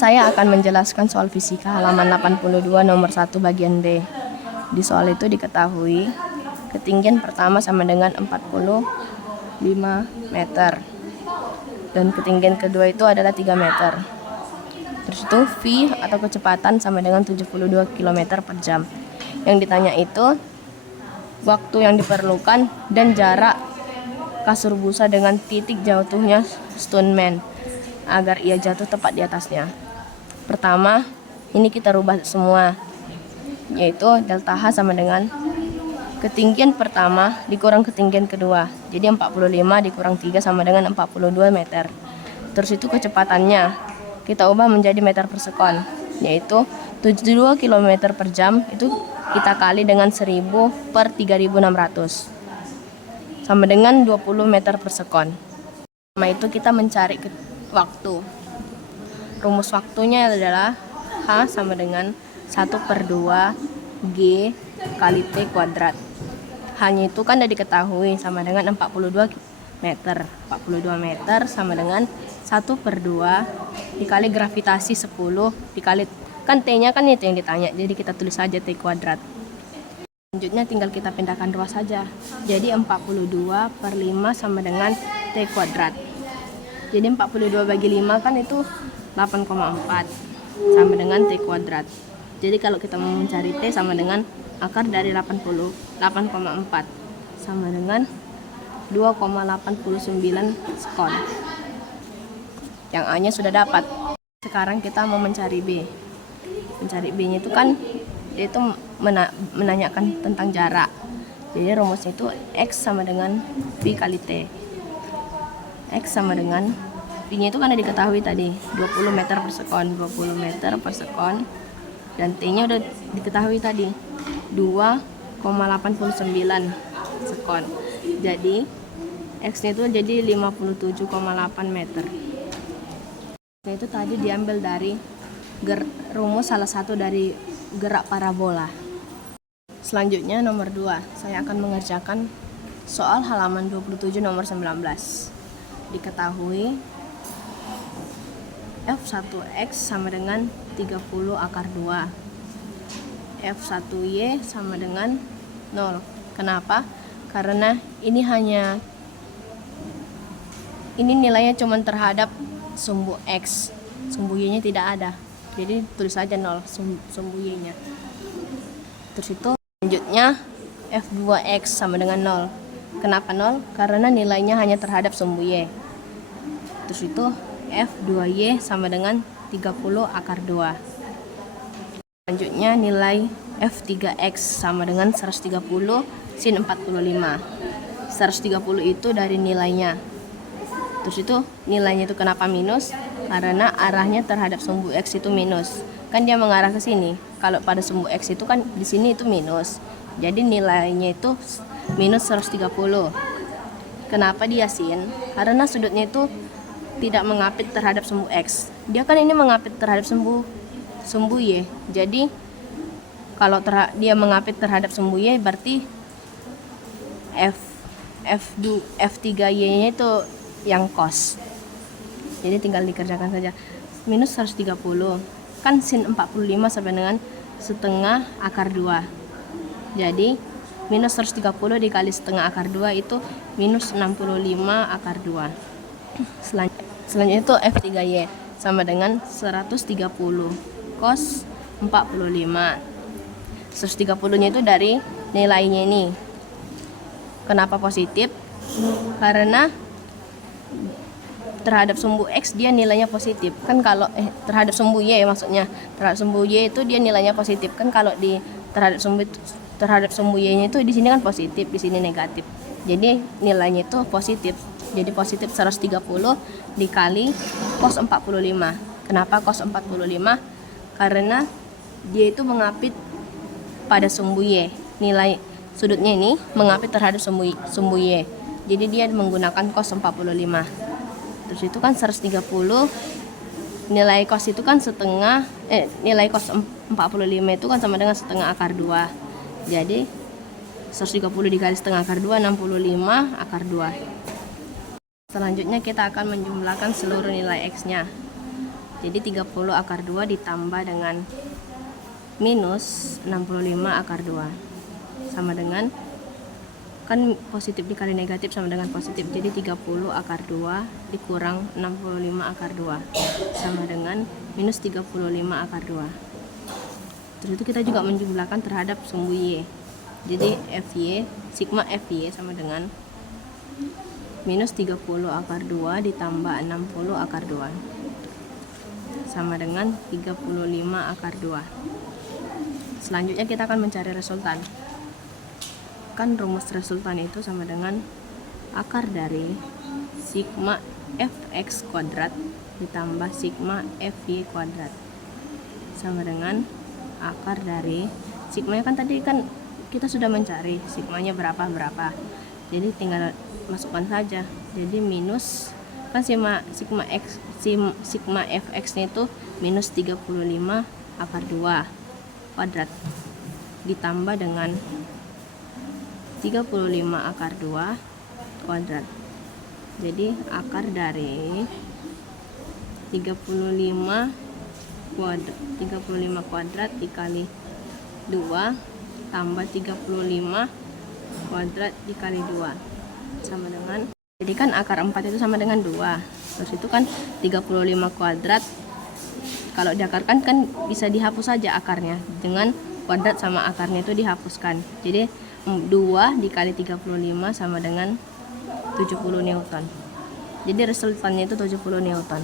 Saya akan menjelaskan soal fisika halaman 82 nomor 1 bagian D. Di soal itu diketahui ketinggian pertama sama dengan 45 meter. Dan ketinggian kedua itu adalah 3 meter. Terus itu V atau kecepatan sama dengan 72 km per jam. Yang ditanya itu waktu yang diperlukan dan jarak kasur busa dengan titik jatuhnya Stoneman agar ia jatuh tepat di atasnya. Pertama, ini kita rubah semua, yaitu delta H sama dengan ketinggian pertama dikurang ketinggian kedua. Jadi 45 dikurang 3 sama dengan 42 meter. Terus itu kecepatannya kita ubah menjadi meter per sekon, yaitu 72 km per jam itu kita kali dengan 1000 per 3600 sama dengan 20 meter per sekon. Sama itu kita mencari waktu. Rumus waktunya adalah H sama dengan 1/2 G kali T kuadrat. Hanya itu kan udah diketahui sama dengan 42 meter. 42 meter sama dengan 1/2 dikali gravitasi 10 dikali, kan T-nya kan itu yang ditanya, jadi kita tulis saja T kuadrat. Selanjutnya tinggal kita pindahkan ruas saja. Jadi 42/5 sama dengan T kuadrat. Jadi 42 bagi 5 kan itu 8,4 sama dengan T kuadrat. Jadi kalau kita mau mencari T sama dengan akar dari 8,4 sama dengan 2,89 sekon. Yang A-nya sudah dapat. Sekarang kita mau mencari B. Mencari B-nya itu kan itu menanyakan tentang jarak. Jadi rumusnya itu X sama dengan V kali T. X sama dengan V-nya itu kan udah diketahui tadi 20 meter per sekon, 20 meter per sekon, dan T-nya udah diketahui tadi 2,89 sekon. Jadi X-nya itu jadi 57,8 meter. Itu tadi diambil dari rumus salah satu dari gerak parabola. Selanjutnya nomor 2, saya akan mengerjakan soal halaman 27 nomor 19. Diketahui F1X sama dengan 30 akar 2. F1Y sama dengan 0. Kenapa? Karena ini nilainya cuma terhadap sumbu X. Sumbu Y-nya tidak ada. Jadi tulis saja 0 sumbu Y-nya. Terus itu selanjutnya F2X sama dengan 0. Kenapa 0? Karena nilainya hanya terhadap sumbu Y. Terus itu F2Y sama dengan 30 akar 2. Selanjutnya nilai F3X sama dengan 130 sin 45. 130 itu dari nilainya. Terus itu nilainya itu kenapa minus? Karena arahnya terhadap sumbu X itu minus. Kan dia mengarah ke sini. Kalau pada sumbu X itu kan di sini itu minus. Jadi nilainya itu minus 130. Kenapa dia sin? Karena sudutnya itu tidak mengapit terhadap sumbu X. Dia kan ini mengapit terhadap sumbu Y. Jadi kalau dia mengapit terhadap sumbu Y berarti F3Y-nya itu yang cos. Jadi tinggal dikerjakan saja. Minus 130. Kan sin 45 sama dengan setengah akar 2. Jadi minus 130 dikali setengah akar 2 itu minus 65 akar 2. Selanjutnya itu F3Y sama dengan 130 cos 45. 130 nya itu dari nilainya ini. Kenapa positif? Karena terhadap sumbu X dia nilainya positif. Kan kalau terhadap sumbu Y maksudnya. Terhadap sumbu Y itu dia nilainya positif. Kan kalau di terhadap sumbu Y-nya itu di sini kan positif, di sini negatif. Jadi nilainya itu positif. Jadi positif 130 dikali cos 45. Kenapa cos 45? Karena dia itu mengapit pada sumbu Y. Nilai sudutnya ini mengapit terhadap sumbu Y. Jadi dia menggunakan cos 45. Terus itu kan 130 nilai cos itu kan nilai cos 45 itu kan sama dengan setengah akar 2. Jadi 130 dikali setengah akar 2 65 akar 2. Selanjutnya kita akan menjumlahkan seluruh nilai X-nya. Jadi 30 akar 2 ditambah dengan minus 65 akar 2 sama dengan, kan positif dikali negatif sama dengan positif, jadi 30 akar 2 dikurang 65 akar 2 sama dengan minus 35 akar 2. Terus itu kita juga menjumlahkan terhadap sumbu Y. Jadi FY, sigma FY sama dengan minus 30 akar 2 ditambah 60 akar 2 sama dengan 35 akar 2. Selanjutnya kita akan mencari resultan. Kan rumus resultan itu sama dengan akar dari sigma fx kuadrat ditambah sigma fy kuadrat sama dengan akar dari sigmanya, kan tadi kan kita sudah mencari sigmanya berapa, jadi tinggal masukkan saja. Jadi minus, kan sigma fx nya itu minus 35 akar 2 kuadrat ditambah dengan 35 akar 2 kuadrat. Jadi akar dari 35 kuadrat dikali 2 tambah 35 kuadrat dikali 2 sama dengan, jadi kan akar 4 itu sama dengan 2. Terus itu kan 35 kuadrat kalau diakarkan kan bisa dihapus saja akarnya, dengan kuadrat sama akarnya itu dihapuskan. Jadi 2 dikali 35 sama dengan 70 Newton. Jadi resultannya itu 70 Newton.